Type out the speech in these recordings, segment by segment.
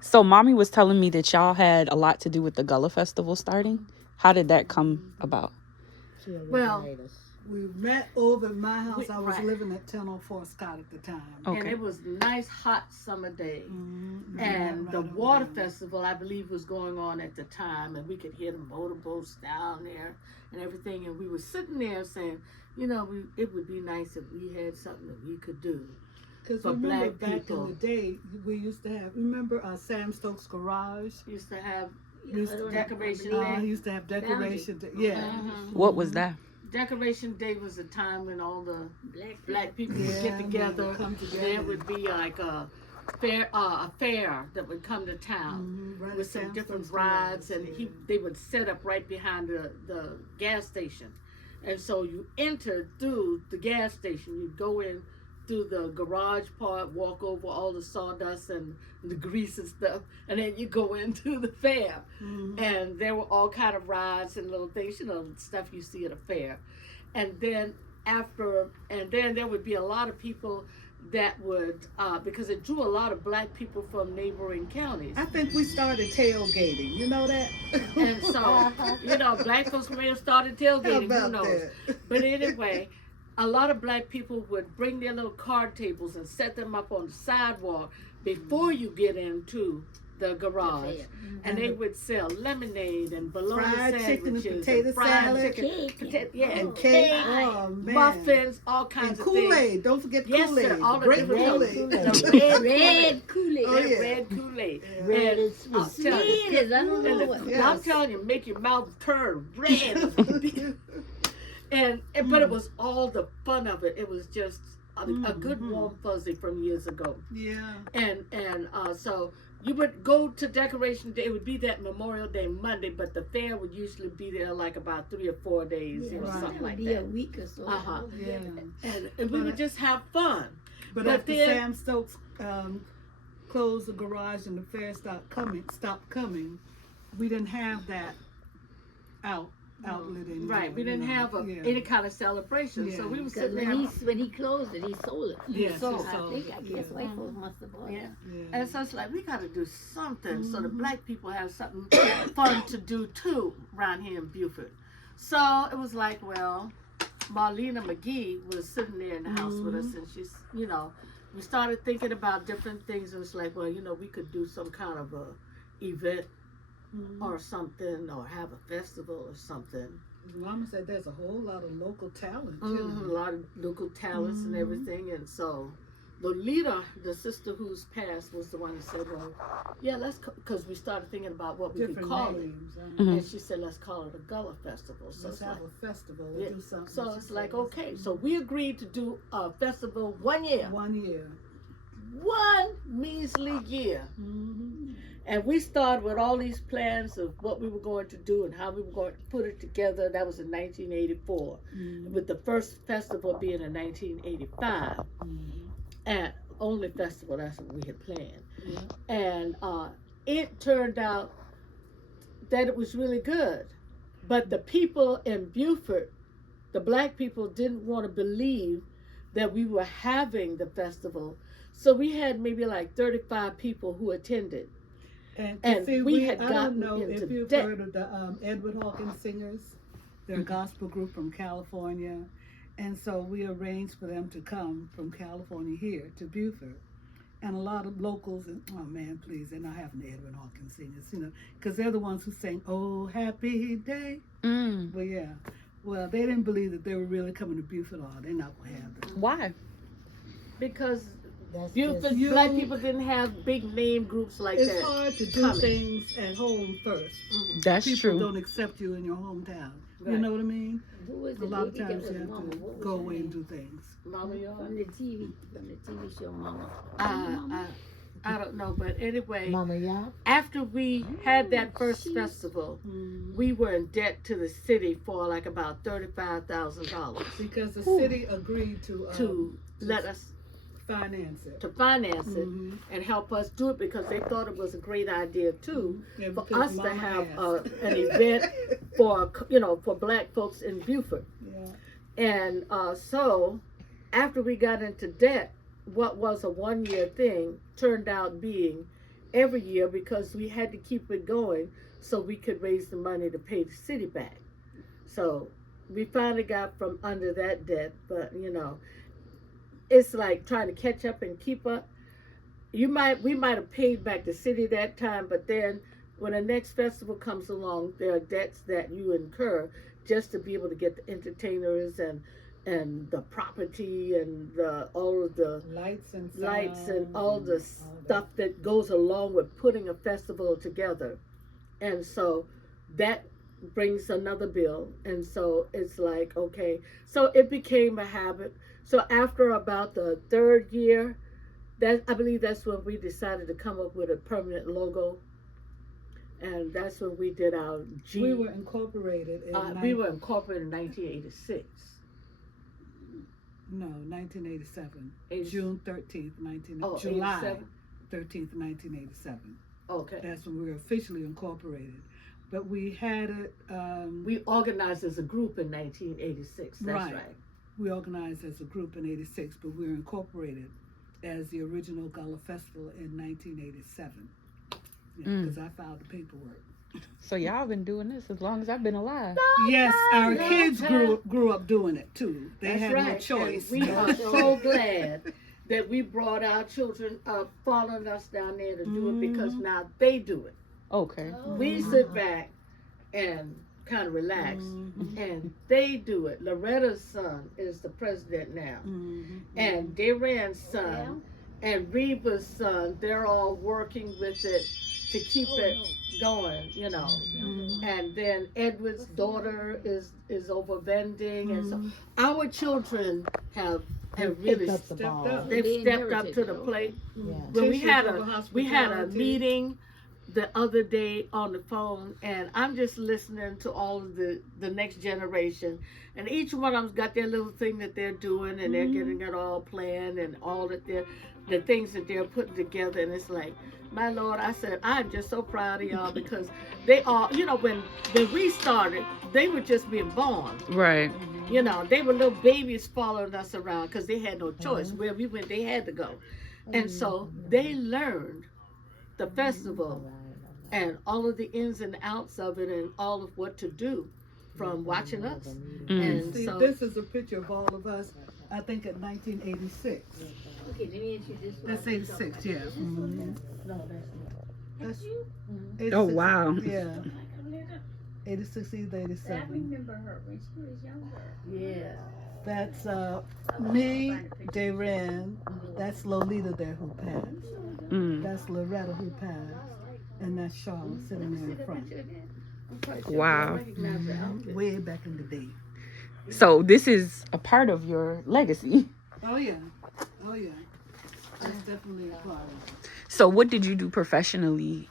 So mommy was telling me that y'all had a lot to do with the Gullah Festival starting. How did that come about? Well, we met over at my house. I was right. living at 1004 Scott at the time. Okay. And it was a nice hot summer day. Mm-hmm. And Right the on water down. festival, I believe, was going on at the time. And we could hear the motorboats down there and everything. And we were sitting there saying, you know, it would be nice if we had something that we could do. Because for remember black back people. in the day, we used to have, remember Sam Stokes' garage? Used to have Used to- decoration He day. used to have decoration day. Yeah. Mhm. What was that? Decoration day was a time when all the black people would Yeah, get they together. would come together. There would be like a fair that would come to town Right with at some Sam different Stokes' rides, garage, and yeah. they would set up right behind the gas station, and so you entered through the gas station. You'd go in through the garage part, walk over all the sawdust and the grease and stuff, and then you go into the fair. Mm-hmm. And there were all kind of rides and little things, you know, stuff you see at a fair. And then there would be a lot of people that would, because it drew a lot of black people from neighboring counties. I think we started tailgating. You know that? And so, you know, black folks may have started tailgating, How who knows? that? But anyway, a lot of black people would bring their little card tables and set them up on the sidewalk before you get into the garage, and they would sell lemonade and bologna Fried chicken and sandwiches, potato fried salad. chicken, And cake. Oh, man. muffins, all kinds And of Kool-Aid. things. Don't forget Yes, Kool-Aid. sir. All the Great different Kool-Aid. colors. The Red Kool-Aid. Oh, yeah. Red Kool-Aid. Red And is I'll tell you, sweet as I don't know and what. Yes. I'm telling you, make your mouth turn red. But it was all the fun of it. It was just a good warm fuzzy from years ago. Yeah. And so you would go to Decoration Day. It would be that Memorial Day Monday, but the fair would usually be there like about 3 or 4 days, you know, right. something That like would be that. a week or so. Uh-huh. Yeah. And we would just have fun. But But after then- Sam Stokes closed the garage and the fair stopped coming, we didn't have that outlet anymore. Right, we didn't you know. have Yeah. any kind of celebration, so Yeah. we were Because sitting there. when he closed it, he sold it. Yes, he sold sold it. it, I guess yeah. white folks must have bought Yeah. it. Yeah. And so it's like, we got to do something so the black people have something fun to do too around here in Beaufort. So it was like, well, Marlena McGee was sitting there in the house with us, and she's, you know, we started thinking about different things, and it's like, well, you know, we could do some kind of a event or something, or have a festival or something. Mama said there's a whole lot of local talent. You A know. lot of local talents and everything, and so the leader, the sister who's passed, was the one who said, well, yeah, let's, because we started thinking about what we could Different call names. it, and she said, let's call it a Gullah Festival. So Let's it's have like, a festival yeah. or do something. So She it's said, like, let's- okay, so we agreed to do a festival 1 year, 1 year. 1 measly year. And we started with all these plans of what we were going to do and how we were going to put it together. That was in 1984, with the first festival being in 1985. And only festival, that's what we had planned. Yeah. And it turned out that it was really good. But the people in Beaufort, the black people, didn't want to believe that we were having the festival. So we had maybe like 35 people who attended. And see, we had I don't gotten know into if you've debt. heard of the Edward Hawkins singers. They're a gospel group from California. And so we arranged for them to come from California here to Beaufort. And a lot of locals, and oh man, please, they're not having the Edward Hawkins singers, you know, because they're the ones who sang, "Oh, happy day." Well, yeah. Well, they didn't believe that they were really coming to Beaufort. Oh, they're not going to have that. Why? Because That's Beaufort You- black people didn't have big name groups like It's that. hard to do coming. things at home first. That's People true. don't accept you in your hometown. You Right. know what I mean? Who was A the lot of lady that times was you have Mama? to What was go her away and name? do things. Mama, y'all? From the TV show Mama. I don't know, but anyway, Mama, y'all. after we had that first festival, Mm-hmm. we were in debt to the city for like about $35,000 Because the city agreed to let us finance it. to finance it Mhm. and help us do it, because they thought it was a great idea too, Yeah, for because us to Mama have asked. an event for, you know, for black folks in Beaufort. Yeah. And so after we got into debt, what was a 1 year thing turned out being every year because we had to keep it going so we could raise the money to pay the city back. So we finally got from under that debt, but you know, it's like trying to catch up and keep up. We might have paid back the city that time, but then when the next festival comes along, there are debts that you incur just to be able to get the entertainers and the property and all of the Lights and all the stuff that goes along with putting a festival together. And so that brings another bill. And so it's like, okay, so it became a habit. So after about the third year, I believe that's when we decided to come up with a permanent logo. And that's when we did our G. We were incorporated in we were incorporated in 1986. No, 1987. 80 June 13th, July 13th, 1987. Okay. That's when we were officially incorporated. But we had it. We organized as a group in 1986. That's right. We organized as a group in 86, but we were incorporated as the original Gullah Festival in 1987. Because I filed the paperwork. So y'all been doing this as long as I've been alive. Yes, our kids grew up doing it too. They had no choice. And we are so glad that we brought our children up, following us down there to do it because now they do it. Okay. We sit back and kind of relax, and they do it. Loretta's son is the president now, and Deran's son and Reba's son, they're all working with it to keep it going, you know. And then Edward's daughter is over vending, and so our children have really stepped up. They've stepped up to the plate. When we had a meeting the other day on the phone, and I'm just listening to all of the next generation, and each one of them's got their little thing that they're doing, and they're getting it all planned, and all that the things that they're putting together, and it's like, my Lord, I said, I'm just so proud of y'all because they all, you know, when we started, they were just being born. Right. You know, they were little babies following us around because they had no choice. Where we went, they had to go. And so they learned the festival and all of the ins and outs of it and all of what to do from watching us. And see, so this is a picture of all of us, I think in 1986. Okay, let me introduce That's 86, yeah. no, That's you. 86, Oh, wow. Yeah. 86, either I 87. remember her when she was younger. yeah. That's me, Deran. That's Lolita there who passed. That's Loretta who passed. And that's Charlotte sitting there in front. Wow. Way back in the day. So this is a part of your legacy. Oh, yeah. Oh, yeah. That's definitely a part of it. So what did you do professionally?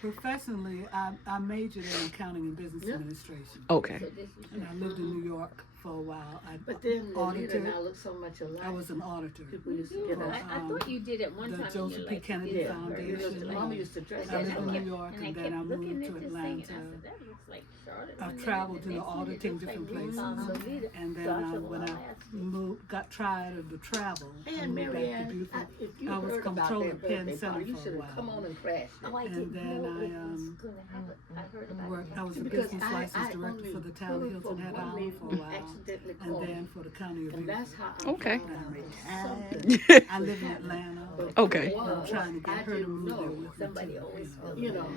Professionally, I majored in accounting and business administration. Okay. And I lived in New York for a while. But then Lolita audited. and I look so much alike. I was an auditor. People used to get us. I thought you did it one The time. Joseph P. Kennedy Yeah, Foundation. Mama used to dress I us lived in alike. New York, and then I moved to Atlanta. I've traveled to auditing different places, and then when I got tired of the travel, I And moved back to Marianne, Beaufort. if you I was heard about controller that Penn birthday Center party, you for a should have come while. on and crashed it. Oh, I And didn't then know I it was gonna happen. I heard about worked. it. I was a Because business I license director only for the town of heard Hilton from Head one Island lady for a who while, accidentally and called then me. for the county of And that's Beaufort. how I Okay. found out Retired. I live in Atlanta. Okay. I'm trying to get I her to didn't move there know. with me Somebody too, always you know. felt You know,